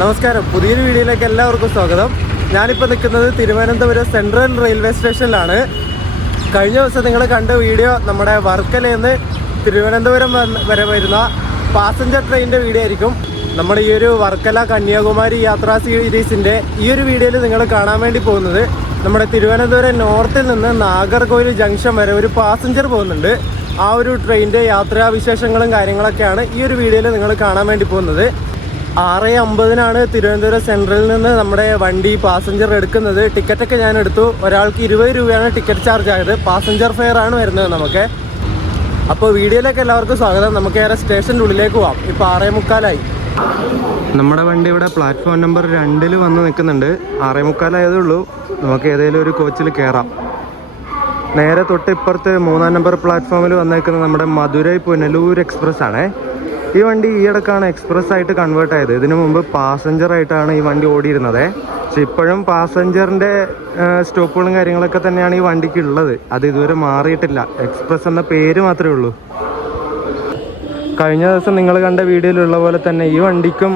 നമസ്കാരം, പുതിയൊരു വീഡിയോയിലേക്ക് എല്ലാവർക്കും സ്വാഗതം. ഞാനിപ്പോൾ നിൽക്കുന്നത് തിരുവനന്തപുരം സെൻട്രൽ റെയിൽവേ സ്റ്റേഷനിലാണ്. കഴിഞ്ഞ ദിവസം നിങ്ങൾ കണ്ട വീഡിയോ നമ്മുടെ വർക്കലയിൽ നിന്ന് തിരുവനന്തപുരം വരെ വരുന്ന പാസഞ്ചർ ട്രെയിനിൻ്റെ വീഡിയോ ആയിരിക്കും. നമ്മുടെ ഈ ഒരു വർക്കല കന്യാകുമാരി യാത്രാ സീരീസിൻ്റെ ഈ ഒരു വീഡിയോയിൽ നിങ്ങൾ കാണാൻ വേണ്ടി പോകുന്നത് നമ്മുടെ തിരുവനന്തപുരം നോർത്തിൽ നിന്ന് നാഗർകോവിൽ ജംഗ്ഷൻ വരെ ഒരു പാസഞ്ചർ പോകുന്നുണ്ട്. ആ ഒരു ട്രെയിനിൻ്റെ യാത്രാ വിശേഷങ്ങളും കാര്യങ്ങളൊക്കെയാണ് ഈ ഒരു വീഡിയോയിൽ നിങ്ങൾ കാണാൻ വേണ്ടി പോകുന്നത്. 6:50 തിരുവനന്തപുരം സെൻട്രലിൽ നിന്ന് നമ്മുടെ വണ്ടി പാസഞ്ചർ എടുക്കുന്നത്. ടിക്കറ്റൊക്കെ ഞാൻ എടുത്തു. ഒരാൾക്ക് 20 രൂപയാണ് ടിക്കറ്റ് ചാർജ് ആയത്. പാസഞ്ചർ ഫെയർ ആണ് വരുന്നത് നമുക്ക്. അപ്പോൾ വീഡിയോയിലേക്ക് എല്ലാവർക്കും സ്വാഗതം. നമുക്ക് ഏറെ സ്റ്റേഷൻ്റെ ഉള്ളിലേക്ക് പോവാം. ഇപ്പോൾ 6:45 നമ്മുടെ വണ്ടി ഇവിടെ പ്ലാറ്റ്ഫോം നമ്പർ 2 വന്ന് നിൽക്കുന്നുണ്ട്. 6:45 ആയതേ ഉള്ളൂ. നമുക്ക് ഏതെങ്കിലും ഒരു കോച്ചിൽ കയറാം. നേരെ തൊട്ട് ഇപ്പുറത്ത് 3-ാം നമ്പർ പ്ലാറ്റ്ഫോമിൽ വന്നേക്കുന്നത് നമ്മുടെ മധുരൈ പുനലൂർ എക്സ്പ്രസ് ആണ്. ഈ വണ്ടി ഈയിടക്കാണ് എക്സ്പ്രസ് ആയിട്ട് കൺവേർട്ട് ആയത്. ഇതിനു മുമ്പ് പാസഞ്ചർ ആയിട്ടാണ് ഈ വണ്ടി ഓടിയിരുന്നത്. പക്ഷെ ഇപ്പോഴും പാസഞ്ചറിൻ്റെ സ്റ്റോപ്പുകളും കാര്യങ്ങളൊക്കെ തന്നെയാണ് ഈ വണ്ടിക്ക് ഉള്ളത്. അത് ഇതുവരെ മാറിയിട്ടില്ല. എക്സ്പ്രസ് എന്ന പേര് മാത്രമേ ഉള്ളൂ. കഴിഞ്ഞ ദിവസം നിങ്ങൾ കണ്ട വീഡിയോയിലുള്ള പോലെ തന്നെ ഈ വണ്ടിക്കും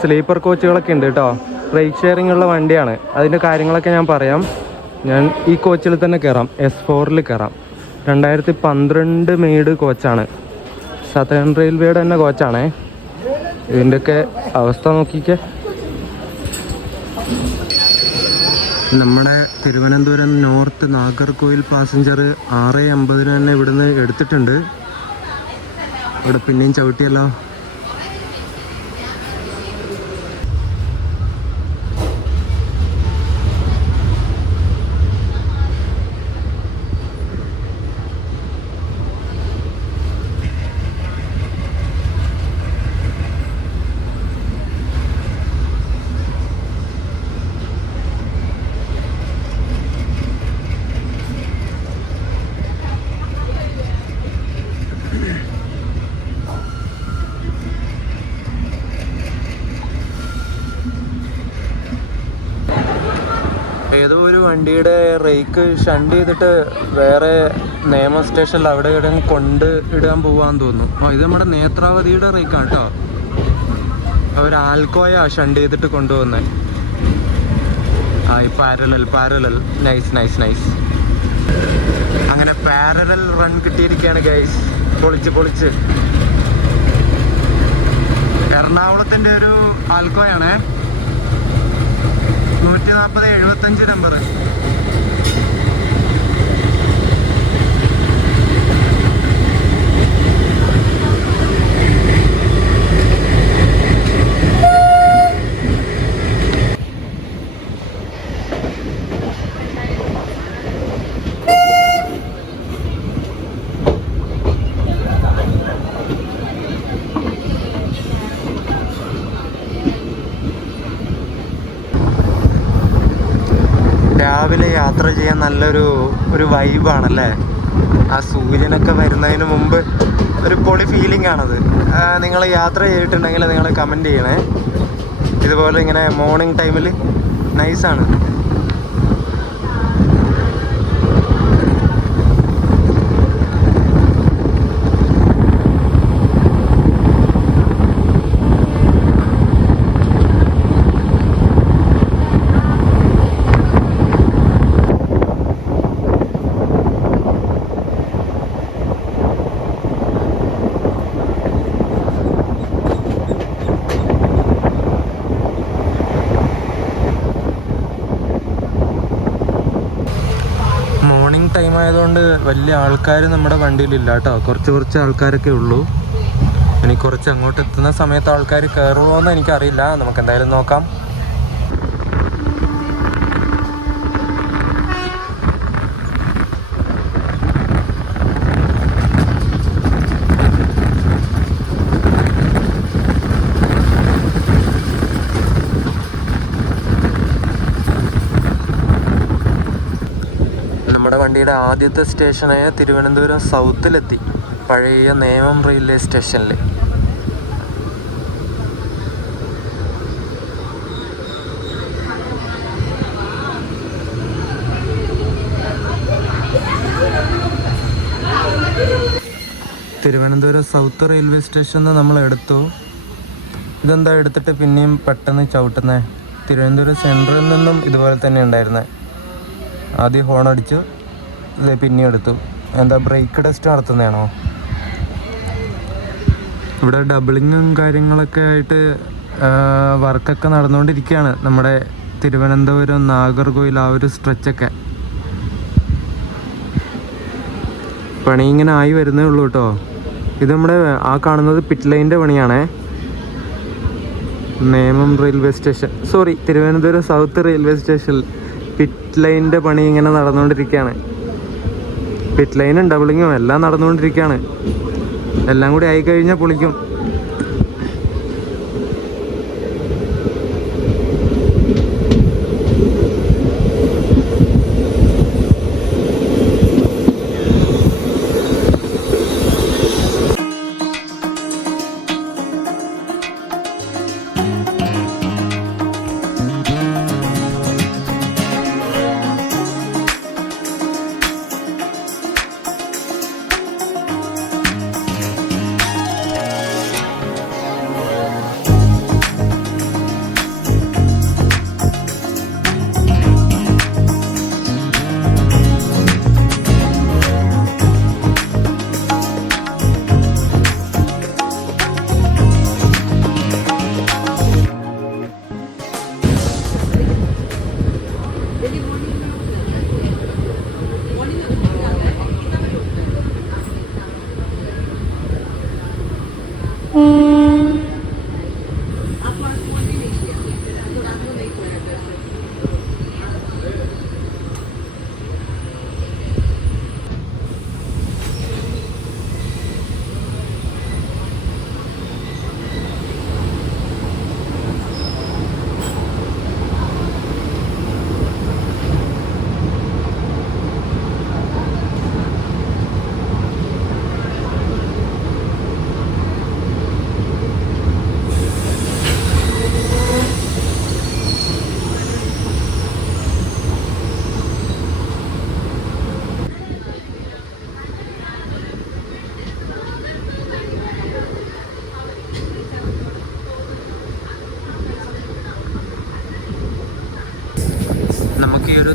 സ്ലീപ്പർ കോച്ചുകളൊക്കെ ഉണ്ട് കേട്ടോ. റൈറ്റ് ഷെയറിംഗ് ഉള്ള വണ്ടിയാണ്. അതിൻ്റെ കാര്യങ്ങളൊക്കെ ഞാൻ പറയാം. ഞാൻ ഈ കോച്ചിൽ തന്നെ കയറാം. S4 കയറാം. 2012 മെയ്ഡ് കോച്ചാണ്. സതേൺ റെയിൽവേയുടെ തന്നെ കോച്ചാണേ. ഇതിൻ്റെയൊക്കെ അവസ്ഥ നോക്കിക്കേ. നമ്മുടെ തിരുവനന്തപുരം നോർത്ത് നാഗർകോവിൽ പാസഞ്ചർ 6:50 തന്നെ ഇവിടുന്ന് എടുത്തിട്ടുണ്ട്. ഇവിടെ പിന്നെയും ചവിട്ടിയല്ലോ. ഏതോ ഒരു വണ്ടിയുടെ റേക്ക് ഷണ്ട് ചെയ്തിട്ട് വേറെ നിയമ സ്റ്റേഷനിൽ അവിടെ ഇവിടെ കൊണ്ട് ഇടാൻ പോവാന്ന് തോന്നുന്നു. ഇത് നമ്മുടെ നേത്രാവതിയുടെ റേക്കാണ് കേട്ടോ. അവർ ആൽക്കോയാ ഷണ്ട് ചെയ്തിട്ട് കൊണ്ടുപോകുന്നത്. ഈ പാരലൽ നൈസ്. അങ്ങനെ പാരലൽ റൺ കിട്ടിയിരിക്കുകയാണ് ഗൈസ്. പൊളിച്ച് എറണാകുളത്തിൻ്റെ ഒരു ആൽക്കോയാണേ. 140/75 നമ്പർ. രാവിലെ യാത്ര ചെയ്യാൻ നല്ലൊരു വൈബാണല്ലേ. ആ സൂര്യനൊക്കെ വരുന്നതിന് മുമ്പ് ഒരു പൊളി ഫീലിംഗ് ആണത്. നിങ്ങൾ യാത്ര ചെയ്തിട്ടുണ്ടെങ്കിൽ നിങ്ങൾ കമൻറ്റ് ചെയ്യണേ. ഇതുപോലെ ഇങ്ങനെ മോർണിംഗ് ടൈമിൽ നൈസാണ്. ടൈം ആയതുകൊണ്ട് വലിയ ആൾക്കാർ നമ്മുടെ വണ്ടിയിലില്ല കേട്ടോ. കുറച്ച് ആൾക്കാരൊക്കെ ഉള്ളൂ. ഇനി കുറച്ച് അങ്ങോട്ട് എത്തുന്ന സമയത്ത് ആൾക്കാർ കയറുമോ എന്ന് എനിക്കറിയില്ല. നമുക്ക് എന്തായാലും നോക്കാം. നമ്മുടെ വണ്ടിയുടെ ആദ്യത്തെ സ്റ്റേഷനായ തിരുവനന്തപുരം സൗത്തിലെത്തി. പഴയ നേമം റെയിൽവേ സ്റ്റേഷനിൽ. തിരുവനന്തപുരം സൗത്ത് റെയിൽവേ സ്റ്റേഷനിൽ നമ്മൾ എടുത്തു. ഇതെന്താ എടുത്തിട്ട് പിന്നെയും പെട്ടെന്ന് ചവിട്ടുന്നത്? തിരുവനന്തപുരം സെൻട്രലിൽ നിന്നും ഇതുപോലെ തന്നെ ഉണ്ടായിരുന്നത്. ആദ്യം ഹോൺ അടിച്ചു, ഇത് പിന്നെയും എടുത്തു. എന്താ ബ്രേക്ക് ടെസ്റ്റ് നടത്തുന്നതാണോ? ഇവിടെ ഡബിളിങ്ങും കാര്യങ്ങളൊക്കെ ആയിട്ട് വർക്കൊക്കെ നടന്നുകൊണ്ടിരിക്കുകയാണ്. നമ്മുടെ തിരുവനന്തപുരം നാഗർകോയിൽ ആ ഒരു സ്ട്രെച്ചൊക്കെ പണി ഇങ്ങനെ ആയി വരുന്നേ ഉള്ളൂ കേട്ടോ. ഇത് നമ്മുടെ ആ കാണുന്നത് പിറ്റ് ലൈൻ്റെ പണിയാണേ. Nemom railway station, sorry, Thiruvananthapuram south railway സ്റ്റേഷനിൽ പിറ്റ് ലൈനിൻ്റെ പണി ഇങ്ങനെ നടന്നുകൊണ്ടിരിക്കുകയാണ്. പിറ്റ് ലൈനും ഡബിളിങ്ങും എല്ലാം നടന്നുകൊണ്ടിരിക്കുകയാണ്. എല്ലാം കൂടി ആയിക്കഴിഞ്ഞാൽ പൊളിക്കും.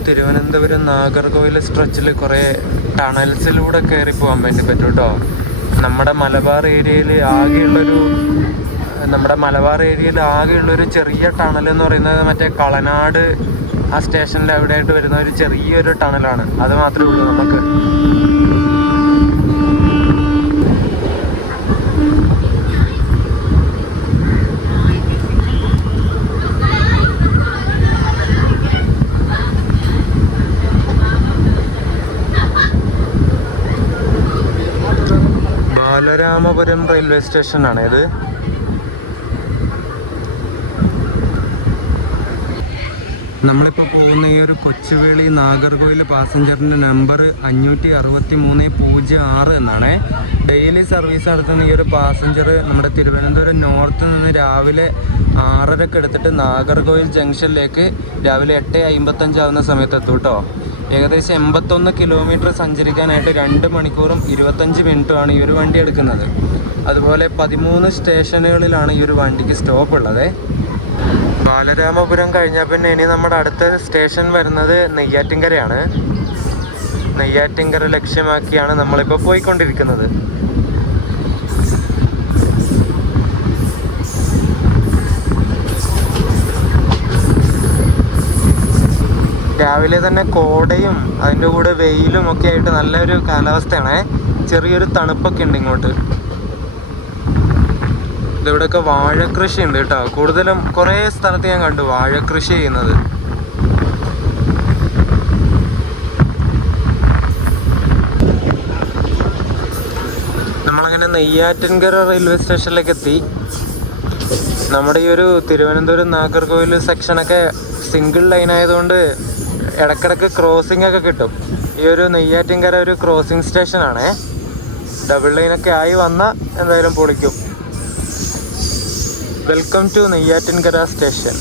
തിരുവനന്തപുരം നാഗർകോവിൽ സ്ട്രെച്ചിൽ കുറേ ടണൽസിലൂടെ കയറി പോകാൻ വേണ്ടി പറ്റും കേട്ടോ. നമ്മുടെ മലബാർ ഏരിയയിൽ ആകെയുള്ളൊരു ചെറിയ ടണൽ എന്ന് പറയുന്നത് മറ്റേ കളനാട് ആ സ്റ്റേഷനിൽ എവിടെയായിട്ട് വരുന്ന ഒരു ചെറിയൊരു ടണലാണ്. അത് മാത്രമേ ഉള്ളൂ നമുക്ക്. ബാലരാമപുരം റെയിൽവേ സ്റ്റേഷനാണ് ഇത്. നമ്മളിപ്പോൾ പോകുന്ന ഈ ഒരു കൊച്ചുവേളി നാഗർകോവിൽ പാസഞ്ചറിൻ്റെ നമ്പർ 56306 എന്നാണ്. ഡെയിലി സർവീസ് നടത്തുന്ന ഈ ഒരു പാസഞ്ചർ നമ്മുടെ തിരുവനന്തപുരം നോർത്ത് നിന്ന് രാവിലെ 6:30 എടുത്തിട്ട് നാഗർകോവിൽ ജംഗ്ഷനിലേക്ക് രാവിലെ 8:55 ആവുന്ന സമയത്ത് എത്തും കേട്ടോ. ഏകദേശം 81 കിലോമീറ്റർ സഞ്ചരിക്കാനായിട്ട് 2 മണിക്കൂറും 25 മിനിറ്റുമാണ് ഈ ഒരു വണ്ടി എടുക്കുന്നത്. അതുപോലെ 13 സ്റ്റേഷനുകളിലാണ് ഈ ഒരു വണ്ടിക്ക് സ്റ്റോപ്പ് ഉള്ളത്. ബാലരാമപുരം കഴിഞ്ഞാൽ പിന്നെ ഇനി നമ്മുടെ അടുത്ത സ്റ്റേഷൻ വരുന്നത് നെയ്യാറ്റിൻകരയാണ്. നെയ്യാറ്റിൻകര ലക്ഷ്യമാക്കിയാണ് നമ്മളിപ്പോൾ പോയിക്കൊണ്ടിരിക്കുന്നത്. രാവിലെ തന്നെ കോടയും അതിൻ്റെ കൂടെ വെയിലും ഒക്കെ ആയിട്ട് നല്ലൊരു കാലാവസ്ഥയാണ്. ചെറിയൊരു തണുപ്പൊക്കെ ഉണ്ട് ഇങ്ങോട്ട്. ഇവിടെയൊക്കെ വാഴക്കൃഷി ഉണ്ട് കേട്ടോ. കൂടുതലും കുറേ സ്ഥലത്ത് ഞാൻ കണ്ടു വാഴക്കൃഷി ചെയ്യുന്നത്. നമ്മളങ്ങനെ നെയ്യാറ്റിൻകര റെയിൽവേ സ്റ്റേഷനിലേക്ക് എത്തി. നമ്മുടെ ഈ ഒരു തിരുവനന്തപുരം നാഗർകോവിൽ സെക്ഷനൊക്കെ സിംഗിൾ ലൈൻ ആയതുകൊണ്ട് ഇടക്കിടക്ക് ക്രോസിംഗ് ഒക്കെ കിട്ടും. ഈ ഒരു നെയ്യാറ്റിൻകര ഒരു ക്രോസിംഗ് സ്റ്റേഷനാണ്. ഡബിൾ ലൈനൊക്കെ ആയി വന്നാൽ എന്തായാലും പൊളിക്കും. Welcome to Neyyattinkara station.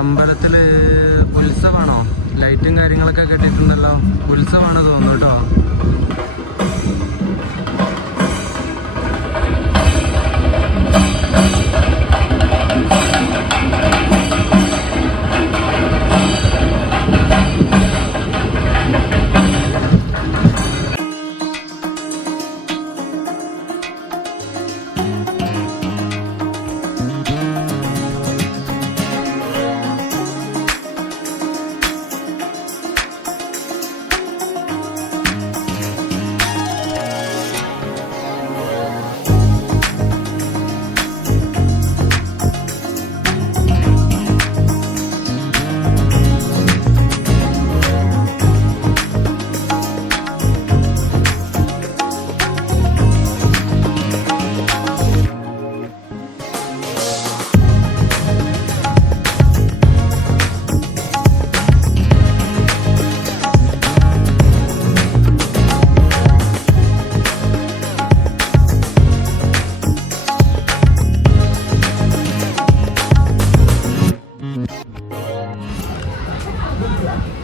അമ്പലത്തിൽ ഉത്സവമാണോ? ലൈറ്റും കാര്യങ്ങളൊക്കെ കെട്ടിയിട്ടുണ്ടല്ലോ. ഉത്സവമാണ് തോന്നുന്നു കേട്ടോ.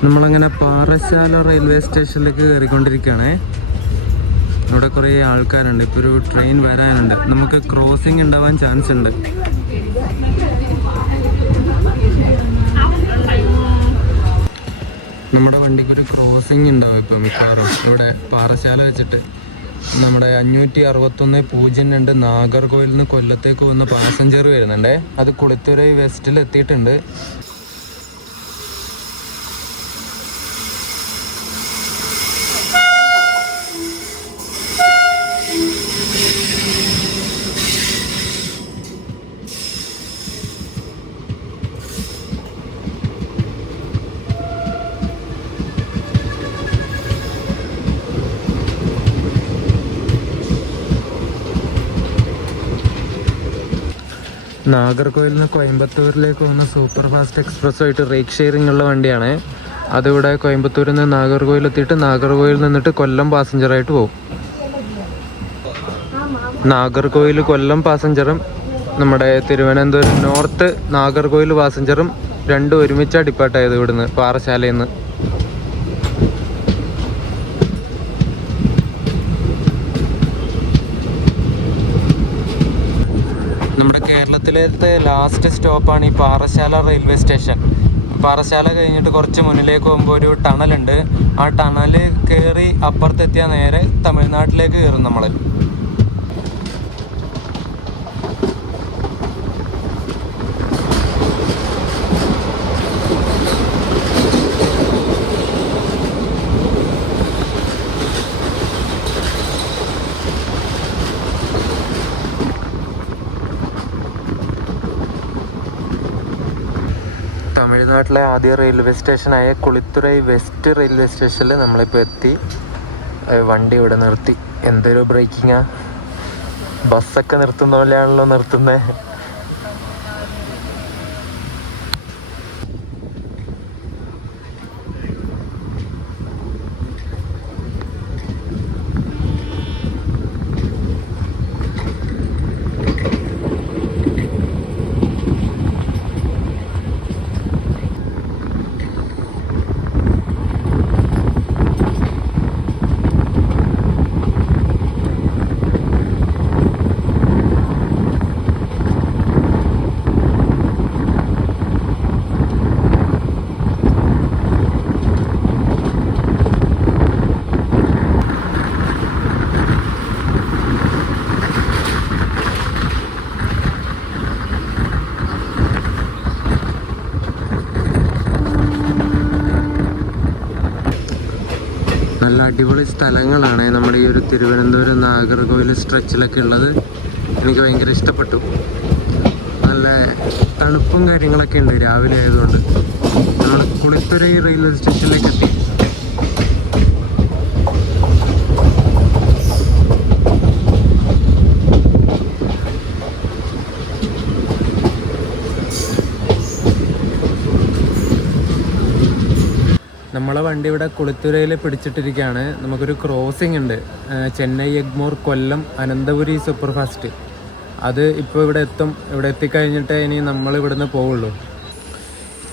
നമ്മളങ്ങനെ പാറശാല റെയിൽവേ സ്റ്റേഷനിലേക്ക് കയറിക്കൊണ്ടിരിക്കുകയാണ്. ഇവിടെ കുറേ ആൾക്കാരുണ്ട്. ഇപ്പോൾ ഒരു ട്രെയിൻ വരാനുണ്ട്. നമുക്ക് ക്രോസിംഗ് ഉണ്ടാവാൻ ചാൻസ് ഉണ്ട്. നമ്മുടെ വണ്ടിക്ക് ഒരു ക്രോസിംഗ് ഉണ്ടാവും ഇപ്പോൾ മിക്കവാറും. ഇവിടെ പാറശാല വെച്ചിട്ട് നമ്മുടെ 561-02 നാഗർകോവിലിൽ നിന്ന് കൊല്ലത്തേക്ക് പോകുന്ന പാസഞ്ചർ വരുന്നുണ്ട്. അത് കുളിത്തുറൈ വെസ്റ്റിൽ എത്തിയിട്ടുണ്ട്. നാഗർകോവിലിൽ നിന്ന് കോയമ്പത്തൂരിലേക്ക് പോകുന്ന സൂപ്പർ ഫാസ്റ്റ് എക്സ്പ്രസ് ആയിട്ട് റേക്ക് ഷെയറിംഗ് ഉള്ള വണ്ടിയാണ്. അതിവിടെ കോയമ്പത്തൂരിൽ നിന്ന് നാഗർകോവിൽ എത്തിയിട്ട് നാഗർകോവിൽ നിന്നിട്ട് കൊല്ലം പാസഞ്ചറായിട്ട് പോകും. നാഗർകോവിൽ കൊല്ലം പാസഞ്ചറും നമ്മുടെ തിരുവനന്തപുരം നോർത്ത് നാഗർകോവിൽ പാസഞ്ചറും രണ്ടും ഒരുമിച്ചാണ് ഡിപ്പാർട്ടായത് ഇവിടുന്ന് പാറശാലയിൽ നിന്ന്. നമ്മുടെ കേരളത്തിലത്തെ ലാസ്റ്റ് സ്റ്റോപ്പാണ് ഈ പാറശാല റെയിൽവേ സ്റ്റേഷൻ. പാറശാല കഴിഞ്ഞിട്ട് കുറച്ച് മുന്നിലേക്ക് പോകുമ്പോൾ ഒരു ടണലുണ്ട്. ആ ടണൽ കയറി അപ്പുറത്തെത്തിയാൽ നേരെ തമിഴ്നാട്ടിലേക്ക് കയറും നമ്മൾ. തമിഴ്നാട്ടിലെ ആദ്യ റെയിൽവേ സ്റ്റേഷനായ കുളിത്തുറൈ വെസ്റ്റ് റെയിൽവേ സ്റ്റേഷനിൽ നമ്മളിപ്പോൾ എത്തി. വണ്ടി ഇവിടെ നിർത്തി. എന്തൊരു ബ്രേക്കിങ്ങാ! ബസ്സൊക്കെ നിർത്തുന്ന പോലെയാണല്ലോ നിർത്തുന്നത്. നല്ല അടിപൊളി സ്ഥലങ്ങളാണ് നമ്മുടെ ഈ ഒരു തിരുവനന്തപുരം നാഗർകോവിൽ സ്ട്രെച്ചിലൊക്കെ ഉള്ളത്. എനിക്ക് ഭയങ്കര ഇഷ്ടപ്പെട്ടു. നല്ല തണുപ്പും കാര്യങ്ങളൊക്കെ ഉണ്ട് രാവിലെ ആയതുകൊണ്ട്. നമ്മൾ കുളിത്തുറൈ റെയിൽവേ സ്റ്റേഷനിലേക്ക് എത്തി. നമ്മളെ വണ്ടി ഇവിടെ കുളിത്തുറയിൽ പിടിച്ചിട്ടിരിക്കുകയാണ്. നമുക്കൊരു ക്രോസിംഗ് ഉണ്ട്, ചെന്നൈ എഗ്മോർ കൊല്ലം അനന്തപുരി സൂപ്പർ ഫാസ്റ്റ്. അത് ഇപ്പോൾ ഇവിടെ എത്തും. ഇവിടെ എത്തിക്കഴിഞ്ഞിട്ടേ ഇനി നമ്മൾ ഇവിടുന്ന് പോവുള്ളൂ.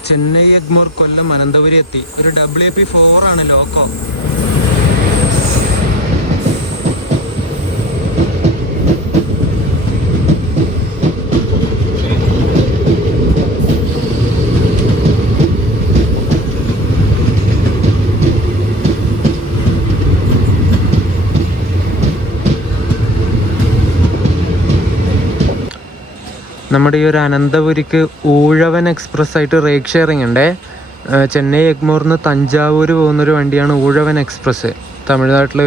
ചെന്നൈ എഗ്മോർ കൊല്ലം അനന്തപുരി എത്തി. ഒരു WP4 ആണ് ലോക്കോ. നമ്മുടെ ഈ ഒരു അനന്തപുരിക്ക് ഊഴവൻ എക്സ്പ്രസ് ആയിട്ട് റേക്ക് ഷെയറിംഗ് ഉണ്ട്. ചെന്നൈ എഗ്മോറിന്ന് തഞ്ചാവൂർ പോകുന്നൊരു വണ്ടിയാണ് ഊഴവൻ എക്സ്പ്രസ്. തമിഴ്നാട്ടിലെ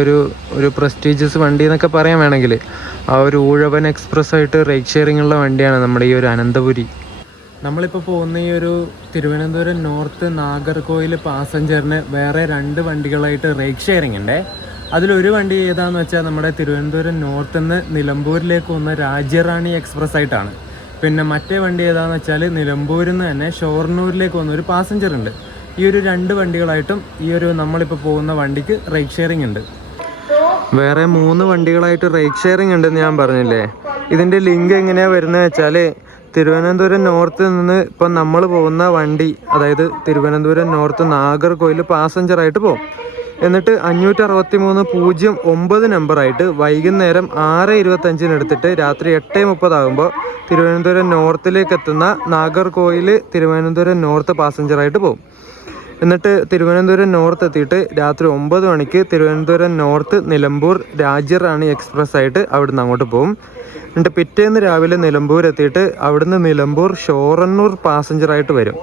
ഒരു പ്രസ്റ്റീജിയസ് വണ്ടി എന്നൊക്കെ പറയാൻ വേണമെങ്കിൽ ആ ഒരു ഊഴവൻ എക്സ്പ്രസ് ആയിട്ട് റേക്ക് ഷെയറിംഗ് ഉള്ള വണ്ടിയാണ് നമ്മുടെ ഈ ഒരു അനന്തപുരി. നമ്മളിപ്പോൾ പോകുന്ന ഈ ഒരു തിരുവനന്തപുരം നോർത്ത് നാഗർകോയിൽ പാസഞ്ചറിന് വേറെ 2 വണ്ടികളായിട്ട് റേക്ക് ഷെയറിംഗ് ഉണ്ട്. അതിലൊരു വണ്ടി ഏതാണെന്ന് വെച്ചാൽ നമ്മുടെ തിരുവനന്തപുരം നോർത്ത് നിന്ന് നിലമ്പൂരിലേക്ക് പോകുന്ന രാജ്യറാണി എക്സ്പ്രസ് ആയിട്ടാണ്. പിന്നെ മറ്റേ വണ്ടി ഏതാണെന്ന് വെച്ചാൽ നിലമ്പൂരിൽ നിന്ന് തന്നെ ഷൊർണൂരിലേക്ക് പോകുന്ന ഒരു പാസഞ്ചർ ഉണ്ട്. ഈ ഒരു 2 വണ്ടികളായിട്ടും ഈ ഒരു നമ്മളിപ്പോൾ പോകുന്ന വണ്ടിക്ക് റേക്ക് ഷെയറിംഗ് ഉണ്ട്. വേറെ 3 വണ്ടികളായിട്ട് റേക്ക് ഷെയറിംഗ് ഉണ്ടെന്ന് ഞാൻ പറഞ്ഞില്ലേ. ഇതിൻ്റെ ലിങ്ക് എങ്ങനെയാണ് വരുന്നത് വെച്ചാൽ തിരുവനന്തപുരം നോർത്ത് നിന്ന് ഇപ്പം നമ്മൾ പോകുന്ന വണ്ടി, അതായത് തിരുവനന്തപുരം നോർത്ത് നാഗർകോയിൽ പാസഞ്ചറായിട്ട് പോകും. എന്നിട്ട് 563-09 നമ്പറായിട്ട് വൈകുന്നേരം 6:25 എടുത്തിട്ട് രാത്രി 8:30 ആകുമ്പോൾ തിരുവനന്തപുരം നോർത്തിലേക്ക് എത്തുന്ന നാഗർകോയിൽ തിരുവനന്തപുരം നോർത്ത് പാസഞ്ചറായിട്ട് പോകും. എന്നിട്ട് തിരുവനന്തപുരം നോർത്ത് എത്തിയിട്ട് രാത്രി 9 മണിക്ക് തിരുവനന്തപുരം നോർത്ത് നിലമ്പൂർ രാജ്യറാണി എക്സ്പ്രസ് ആയിട്ട് അവിടുന്ന് അങ്ങോട്ട് പോകും. എന്നിട്ട് പിറ്റേന്ന് രാവിലെ നിലമ്പൂർ എത്തിയിട്ട് അവിടുന്ന് നിലമ്പൂർ ഷൊർണൂർ പാസഞ്ചറായിട്ട് വരും.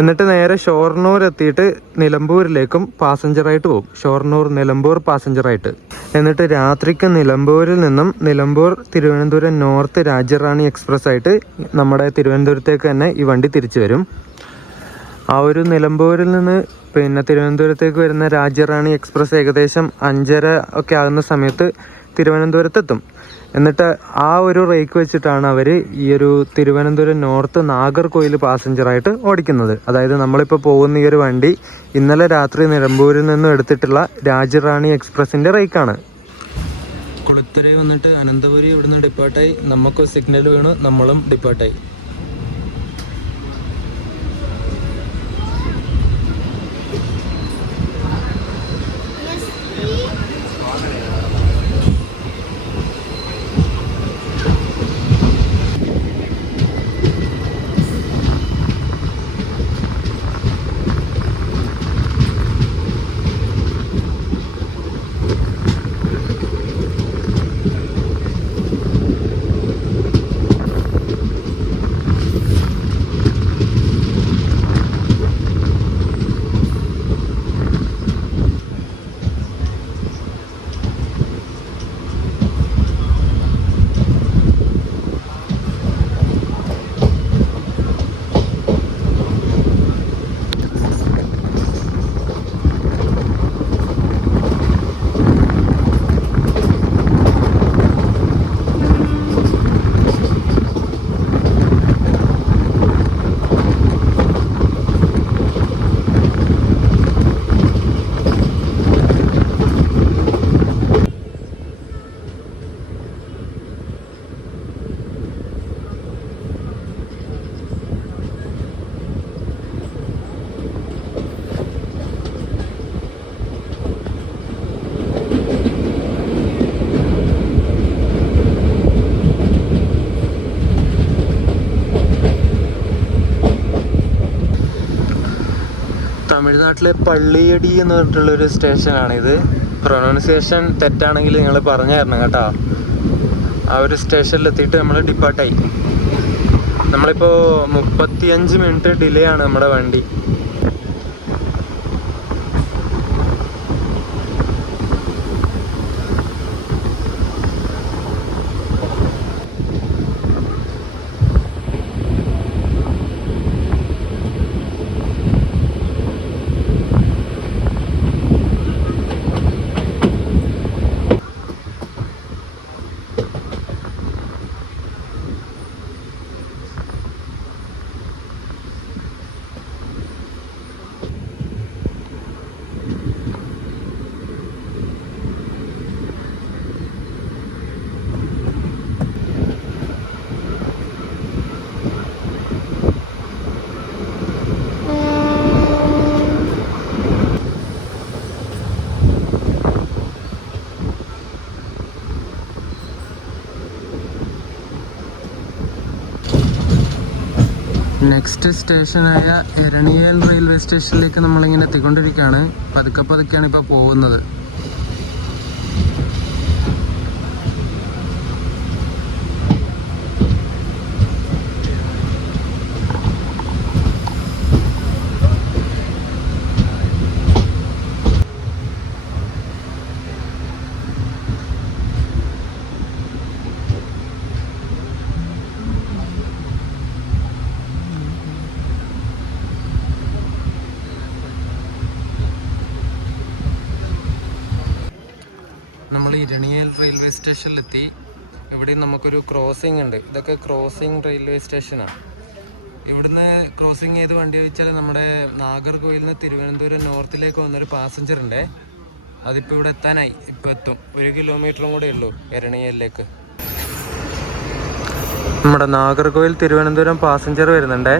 എന്നിട്ട് നേരെ ഷൊർണൂർ എത്തിയിട്ട് നിലമ്പൂരിലേക്കും പാസഞ്ചറായിട്ട് പോകും. ഷൊർണൂർ നിലമ്പൂർ പാസഞ്ചറായിട്ട്. എന്നിട്ട് രാത്രിക്ക് നിലമ്പൂരിൽ നിന്നും നിലമ്പൂർ തിരുവനന്തപുരം നോർത്ത് രാജ്യറാണി എക്സ്പ്രസ് ആയിട്ട് നമ്മുടെ തിരുവനന്തപുരത്തേക്ക് തന്നെ ഈ വണ്ടി തിരിച്ചു വരും. ആ ഒരു നിലമ്പൂരിൽ നിന്ന് പിന്നെ തിരുവനന്തപുരത്തേക്ക് വരുന്ന രാജ്യറാണി എക്സ്പ്രസ് ഏകദേശം 5:30 ഒക്കെ ആകുന്ന സമയത്ത് തിരുവനന്തപുരത്തെത്തും. എന്നിട്ട് ആ ഒരു റേക്ക് വെച്ചിട്ടാണ് അവർ ഈ ഒരു തിരുവനന്തപുരം നോർത്ത് നാഗർകോയിൽ പാസഞ്ചറായിട്ട് ഓടിക്കുന്നത്. അതായത് നമ്മളിപ്പോൾ പോകുന്ന ഈ ഒരു വണ്ടി ഇന്നലെ രാത്രി നിലമ്പൂരിൽ നിന്നും എടുത്തിട്ടുള്ള രാജ്യറാണി എക്സ്പ്രസിൻ്റെ റേക്കാണ്. കുളിത്തറയിൽ വന്നിട്ട് അനന്തപുരി ഇവിടുന്ന് ഡിപ്പാർട്ടായി. നമുക്ക് സിഗ്നൽ വീണു, നമ്മളും ഡിപ്പാർട്ടായി. തമിഴ്നാട്ടിലെ പള്ളിയടി എന്ന് പറഞ്ഞിട്ടുള്ളൊരു സ്റ്റേഷനാണിത്. പ്രൊനൗൺസിയേഷൻ തെറ്റാണെങ്കിൽ നിങ്ങൾ പറഞ്ഞു തരണം കേട്ടോ. ആ ഒരു സ്റ്റേഷനിലെത്തിയിട്ട് നമ്മൾ ഡിപ്പാർട്ടായി. നമ്മളിപ്പോൾ 35 മിനിറ്റ് ഡിലേ ആണ് നമ്മുടെ വണ്ടി. നെക്സ്റ്റ് സ്റ്റേഷനായ എരണിയൽ റെയിൽവേ സ്റ്റേഷനിലേക്ക് നമ്മളിങ്ങനെ എത്തിക്കൊണ്ടിരിക്കുകയാണ്. പതുക്കെ പതുക്കെയാണ് ഇപ്പോൾ പോകുന്നത്. നമ്മൾ ഇരണിയൽ റെയിൽവേ സ്റ്റേഷനിലെത്തി. ഇവിടെ നമുക്കൊരു ക്രോസിംഗ് ഉണ്ട്. ഇതൊക്കെ ക്രോസിംഗ് റെയിൽവേ സ്റ്റേഷനാണ്. ഇവിടുന്ന് ക്രോസിംഗ് ചെയ്ത് വണ്ടി വെച്ചാൽ നമ്മുടെ നാഗർകോവിലിൽ നിന്ന് തിരുവനന്തപുരം നോർത്തിലേക്ക് വന്നൊരു പാസഞ്ചർ ഉണ്ട്. അതിപ്പോൾ ഇവിടെ എത്താനായി. ഇപ്പോൾ എത്തും. 1 കിലോമീറ്ററും കൂടെ ഉള്ളൂ എരണിയലിലേക്ക്. നമ്മുടെ നാഗർകോവിൽ തിരുവനന്തപുരം പാസഞ്ചർ വരുന്നുണ്ടേ.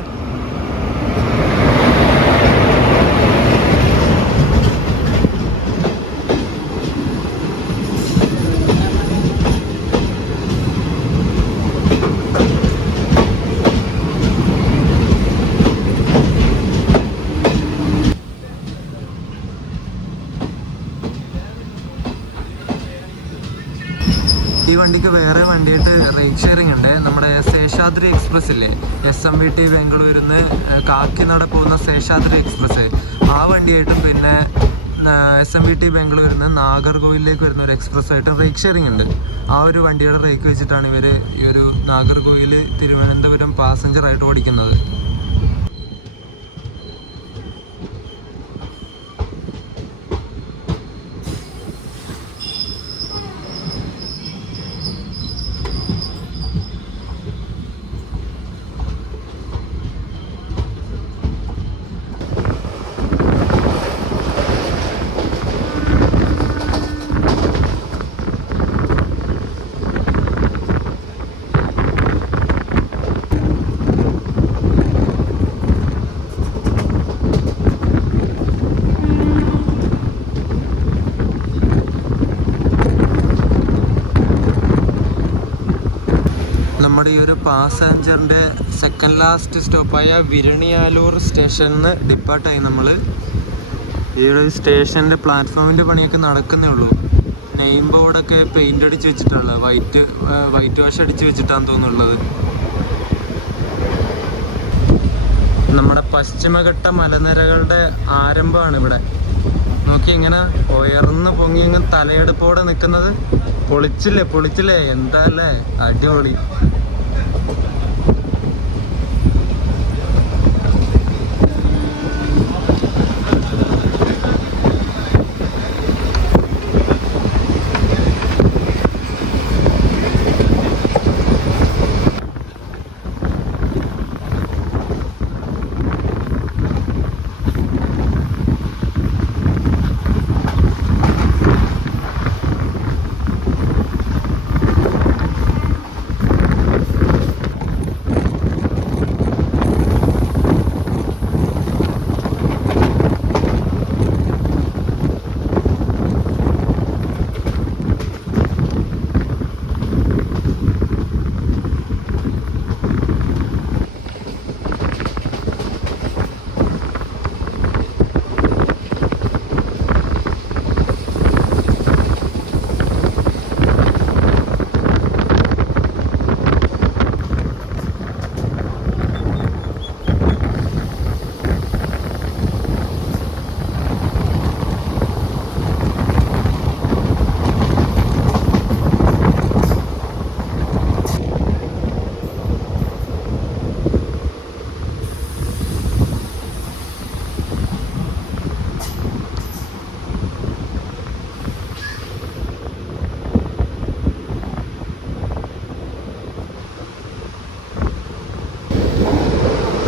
ഈ വണ്ടിക്ക് വേറെ വണ്ടിയായിട്ട് റൈഡ് ഷെയറിംഗ് ഉണ്ട്. നമ്മുടെ ശേഷാദ്രി എക്സ്പ്രസ് ഇല്ലേ, SMVT ബാംഗ്ലൂരിൽ നിന്ന് കാക്കിനാട് പോകുന്ന ശേഷാദ്രി എക്സ്പ്രസ്, ആ വണ്ടിയായിട്ടും പിന്നെ SMVT ബാംഗ്ലൂരിൽ നിന്ന് നാഗർകോവിലേക്ക് വരുന്ന ഒരു എക്സ്പ്രസ്സായിട്ടും റൈഡ് ഷെയറിംഗ് ഉണ്ട്. ആ ഒരു വണ്ടിയുടെ റേക്ക് വെച്ചിട്ടാണ് ഇവർ ഈ ഒരു നാഗർകോവിൽ തിരുവനന്തപുരം പാസഞ്ചറായിട്ട് ഓടിക്കുന്നത്. നമ്മുടെ ഈ ഒരു പാസഞ്ചറിൻ്റെ സെക്കൻഡ് ലാസ്റ്റ് സ്റ്റോപ്പായ വിരണിയാലൂർ സ്റ്റേഷനിൽ നിന്ന് ഡിപ്പാർട്ടായി. നമ്മൾ ഈ ഒരു സ്റ്റേഷൻ്റെ പ്ലാറ്റ്ഫോമിൻ്റെ പണിയൊക്കെ നടക്കുന്നേ ഉള്ളൂ. നെയിം ബോർഡൊക്കെ പെയിൻ്റ് അടിച്ച് വെച്ചിട്ടുള്ളത്, വൈറ്റ് വാഷ് അടിച്ച് വെച്ചിട്ടാണ് തോന്നുന്നുള്ളത്. നമ്മുടെ പശ്ചിമഘട്ട മലനിരകളുടെ ആരംഭമാണ് ഇവിടെ. നോക്കി ഇങ്ങനെ ഉയർന്ന് പൊങ്ങി ഇങ്ങനെ തലയെടുപ്പോടെ നിൽക്കുന്നത്. പൊളിച്ചില്ലേ എന്താ അല്ലേ, അടിപൊളി.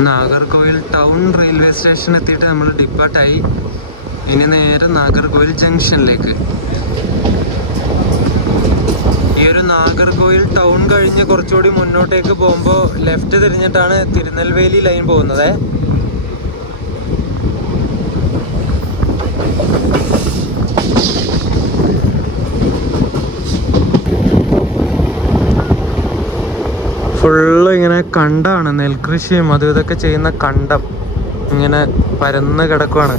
നാഗർകോവിൽ ടൗൺ റെയിൽവേ സ്റ്റേഷൻ എത്തിയിട്ട് നമ്മൾ ഡിപ്പാർട്ടായി. ഇനി നേരെ നാഗർകോവിൽ ജംഗ്ഷനിലേക്ക്. ഈ ഒരു നാഗർകോവിൽ ടൗൺ കഴിഞ്ഞ് കുറച്ചുകൂടി മുന്നോട്ടേക്ക് പോകുമ്പോൾ ലെഫ്റ്റ് തിരിഞ്ഞിട്ടാണ് തിരുനെൽവേലി ലൈൻ പോകുന്നത്. ഫുള്ള് ഇങ്ങനെ കണ്ടമാണ്, നെൽകൃഷിയും അതും ഇതൊക്കെ ചെയ്യുന്ന കണ്ടം ഇങ്ങനെ പരന്ന് കിടക്കുവാണ്.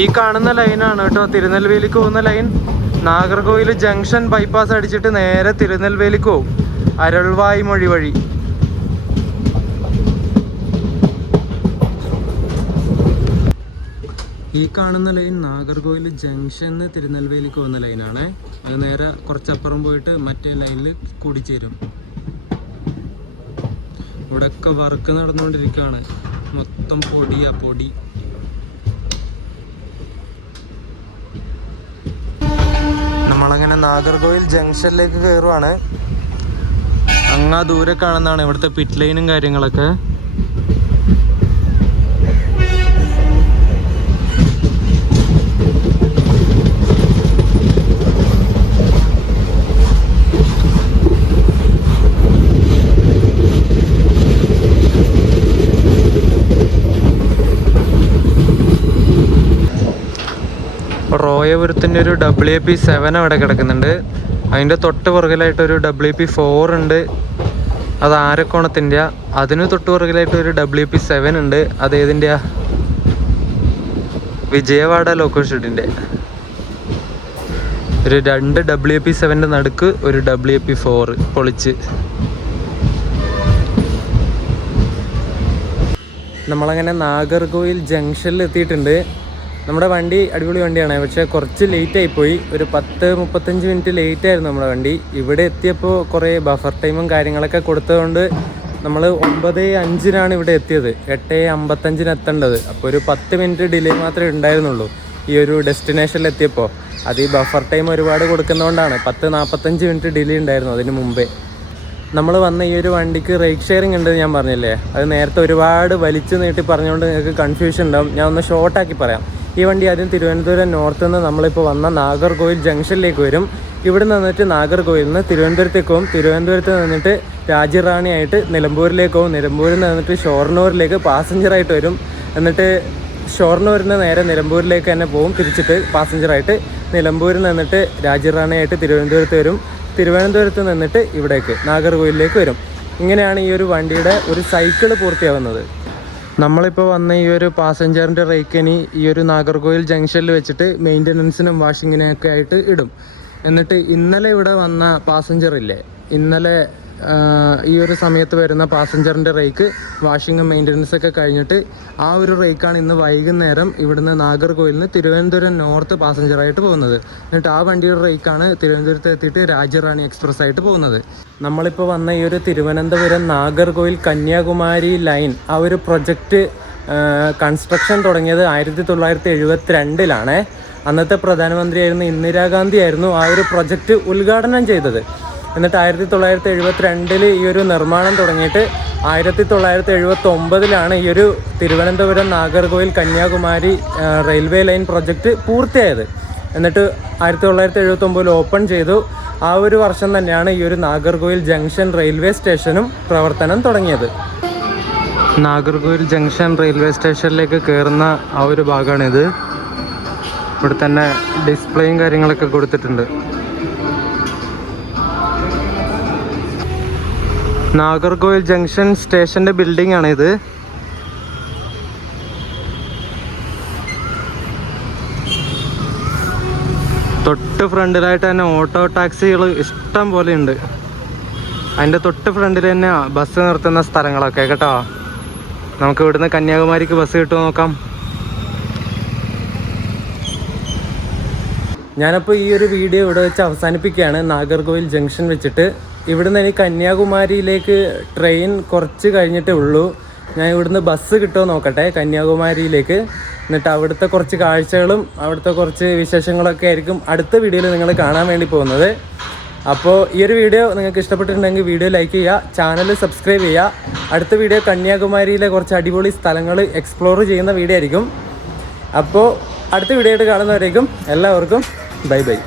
ഈ കാണുന്ന ലൈനാണ് കേട്ടോ തിരുനെൽവേലിക്ക് പോകുന്ന ലൈൻ. നാഗർകോവിൽ ജംഗ്ഷൻ ബൈപ്പാസ് അടിച്ചിട്ട് നേരെ തിരുനെൽവേലിക്ക് പോകും, അരുൾവായ് മൊഴി വഴി. ഈ കാണുന്ന ലൈൻ നാഗർകോവിൽ ജംഗ്ഷന് തിരുനെൽവേലിക്ക് പോകുന്ന ലൈനാണ്. അത് നേരെ കുറച്ചപ്പുറം പോയിട്ട് മറ്റേ ലൈനിൽ കൂടിച്ചേരും. ഇവിടെയൊക്കെ വർക്ക് നടന്നുകൊണ്ടിരിക്കുകയാണ്, മൊത്തം പൊടിയാ പൊടി. നമ്മളങ്ങനെ നാഗർകോവിൽ ജംഗ്ഷനിലേക്ക് കയറുവാണ്. അങ്ങാ ദൂരെ കാണുന്നതാണ് ഇവിടുത്തെ പിറ്റ് ലൈനും കാര്യങ്ങളൊക്കെ. റോയപുരത്തിൻ്റെ ഒരു WP7 അവിടെ കിടക്കുന്നുണ്ട്. അതിൻ്റെ തൊട്ട് പുറകിലായിട്ടൊരു WP4 ഉണ്ട്, അത് ആരക്കോണത്തിൻ്റെ. അതിന് തൊട്ട് പുറകിലായിട്ട് ഒരു WP7 ഉണ്ട്, അത് ഏതിൻ്റെ? വിജയവാഡ ലോക്കൽ ഷെഡിൻ്റെ. ഒരു 2 WP7 നടുക്ക് ഒരു WP4 പൊളിച്ച്. നമ്മളങ്ങനെ നാഗർകോവിൽ ജംഗ്ഷനിൽ എത്തിയിട്ടുണ്ട്. നമ്മുടെ വണ്ടി അടിപൊളി വണ്ടിയാണ്, പക്ഷേ കുറച്ച് ലേറ്റായിപ്പോയി. ഒരു 10-35 മിനിറ്റ് ലേറ്റായിരുന്നു നമ്മുടെ വണ്ടി. ഇവിടെ എത്തിയപ്പോൾ കുറേ ബഫർ ടൈമും കാര്യങ്ങളൊക്കെ കൊടുത്തതുകൊണ്ട് നമ്മൾ 9:05-നാണ് ഇവിടെ എത്തിയത്. 8:55-ന് എത്തേണ്ടത്. അപ്പോൾ ഒരു 10 മിനിറ്റ് ഡിലേ മാത്രമേ ഉണ്ടായിരുന്നുള്ളൂ ഈ ഒരു ഡെസ്റ്റിനേഷനിൽ എത്തിയപ്പോൾ. അത് ഈ ബഫർ ടൈം ഒരുപാട് കൊടുക്കുന്നതുകൊണ്ടാണ്. 10-45 മിനിറ്റ് ഡിലേ ഉണ്ടായിരുന്നു അതിന് മുമ്പേ. നമ്മൾ വന്ന ഈ ഒരു വണ്ടിക്ക് റേറ്റ് ഷെയറിംഗ് ഉണ്ടെന്ന് ഞാൻ പറഞ്ഞില്ലേ, അത് നേരത്തെ ഒരുപാട് വലിച്ചു നീട്ടി പറഞ്ഞുകൊണ്ട് നിങ്ങൾക്ക് കൺഫ്യൂഷൻ ഉണ്ടാവും. ഞാൻ ഒന്ന് ഷോർട്ടാക്കി പറയാം. ഈ വണ്ടി ആദ്യം തിരുവനന്തപുരം നോർത്ത് നിന്ന് നമ്മളിപ്പോൾ വന്ന നാഗർകോവിൽ ജംഗ്ഷനിലേക്ക് വരും. ഇവിടെ നിന്നിട്ട് നാഗർകോവിലിൽ നിന്ന് തിരുവനന്തപുരത്തേക്ക് പോകും. തിരുവനന്തപുരത്ത് നിന്നിട്ട് രാജ്യറാണിയായിട്ട് നിലമ്പൂരിലേക്ക് പോകും. നിലമ്പൂരിൽ നിന്നിട്ട് ഷൊർണൂരിലേക്ക് പാസഞ്ചറായിട്ട് വരും. എന്നിട്ട് ഷൊർണൂരിൽ നിന്ന് നേരെ നിലമ്പൂരിലേക്ക് തന്നെ പോകും തിരിച്ചിട്ട് പാസഞ്ചറായിട്ട്. നിലമ്പൂരിൽ നിന്നിട്ട് രാജ്യറാണിയായിട്ട് തിരുവനന്തപുരത്ത് വരും. തിരുവനന്തപുരത്ത് നിന്നിട്ട് ഇവിടേക്ക് നാഗർകോവിലിലേക്ക് വരും. ഇങ്ങനെയാണ് ഈ ഒരു വണ്ടിയുടെ ഒരു സൈക്കിള് പൂർത്തിയാവുന്നത്. നമ്മളിപ്പോൾ വന്ന ഈ ഒരു പാസഞ്ചറിൻ്റെ റേക്കിനി ഈ ഒരു നാഗർകോവിൽ ജംഗ്ഷനിൽ വെച്ചിട്ട് മെയിൻ്റനൻസിനും വാഷിങ്ങിനൊക്കെ ആയിട്ട് ഇടും. എന്നിട്ട് ഇന്നലെ ഇവിടെ വന്ന പാസഞ്ചറില്ലേ, ഇന്നലെ ഈ ഒരു സമയത്ത് വരുന്ന പാസഞ്ചറിൻ്റെ റേക്ക് വാഷിങ്ങും മെയിൻ്റനൻസൊക്കെ കഴിഞ്ഞിട്ട് ആ ഒരു റേക്കാണ് ഇന്ന് വൈകുന്നേരം ഇവിടുന്ന് നാഗർകോവിലിൽ നിന്ന് തിരുവനന്തപുരം നോർത്ത് പാസഞ്ചറായിട്ട് പോകുന്നത്. എന്നിട്ട് ആ വണ്ടിയുടെ റേക്കാണ് തിരുവനന്തപുരത്ത് എത്തിയിട്ട് രാജ്യറാണി എക്സ്പ്രസ് ആയിട്ട് പോകുന്നത്. നമ്മളിപ്പോൾ വന്ന ഈ ഒരു തിരുവനന്തപുരം നാഗർകോവിൽ കന്യാകുമാരി ലൈൻ ആ ഒരു പ്രൊജക്റ്റ് കൺസ്ട്രക്ഷൻ തുടങ്ങിയത് 1972-ലാണ്. അന്നത്തെ പ്രധാനമന്ത്രിയായിരുന്ന ഇന്ദിരാഗാന്ധി ആയിരുന്നു ആ ഒരു പ്രൊജക്റ്റ് ഉദ്ഘാടനം ചെയ്തത്. എന്നിട്ട് 1972 ഈ ഒരു നിർമ്മാണം തുടങ്ങിയിട്ട് 1979-ലാണ് ഈ ഒരു Thiruvananthapuram Nagercoil Kanyakumari railway line project പൂർത്തിയായത്. എന്നിട്ട് 1979 ഓപ്പൺ ചെയ്തു. ആ ഒരു വർഷം തന്നെയാണ് ഈ ഒരു നാഗർകോവിൽ ജംഗ്ഷൻ റെയിൽവേ സ്റ്റേഷനും പ്രവർത്തനം തുടങ്ങിയത്. നാഗർകോവിൽ ജംഗ്ഷൻ റെയിൽവേ സ്റ്റേഷനിലേക്ക് കയറുന്ന ആ ഒരു ഭാഗമാണിത്. ഇവിടെ തന്നെ ഡിസ്പ്ലേയും കാര്യങ്ങളൊക്കെ കൊടുത്തിട്ടുണ്ട്. നാഗർകോവിൽ ജംഗ്ഷൻ സ്റ്റേഷൻ്റെ ബിൽഡിംഗ് ആണ് ഇത്. തൊട്ട് ഫ്രണ്ടിലായിട്ട് തന്നെ ഓട്ടോ ടാക്സികൾ ഇഷ്ടം പോലെ ഉണ്ട്. അതിൻ്റെ തൊട്ട് ഫ്രണ്ടിൽ തന്നെ ബസ് നിർത്തുന്ന സ്ഥലങ്ങളൊക്കെ കേട്ടോ. നമുക്ക് ഇവിടുന്ന് കന്യാകുമാരിക്ക് ബസ് കിട്ടുമോ നോക്കാം. ഞാനപ്പോൾ ഈ ഒരു വീഡിയോ ഇവിടെ വെച്ച് അവസാനിപ്പിക്കുകയാണ്. നാഗർകോവിൽ ജംഗ്ഷൻ വെച്ചിട്ട് ഇവിടുന്ന് എനിക്ക് കന്യാകുമാരിയിലേക്ക് ട്രെയിൻ കുറച്ച് കഴിഞ്ഞിട്ടേ ഉള്ളൂ. ഞാൻ ഇവിടുന്ന് ബസ് കിട്ടുമോ നോക്കട്ടെ കന്യാകുമാരിയിലേക്ക്. എന്നിട്ട് അവിടുത്തെ കുറച്ച് കാഴ്ചകളും അവിടുത്തെ കുറച്ച് വിശേഷങ്ങളൊക്കെ ആയിരിക്കും അടുത്ത വീഡിയോയിൽ നിങ്ങൾ കാണാൻ വേണ്ടി പോകുന്നത്. അപ്പോൾ ഈ ഒരു വീഡിയോ നിങ്ങൾക്ക് ഇഷ്ടപ്പെട്ടിട്ടുണ്ടെങ്കിൽ വീഡിയോ ലൈക്ക് ചെയ്യുക, ചാനൽ സബ്സ്ക്രൈബ് ചെയ്യുക. അടുത്ത വീഡിയോ കന്യാകുമാരിയിലെ കുറച്ച് അടിപൊളി സ്ഥലങ്ങൾ എക്സ്പ്ലോർ ചെയ്യുന്ന വീഡിയോ ആയിരിക്കും. അപ്പോൾ അടുത്ത വീഡിയോ ആയിട്ട് കാണുന്നവരേക്കും എല്ലാവർക്കും ബൈ ബൈ.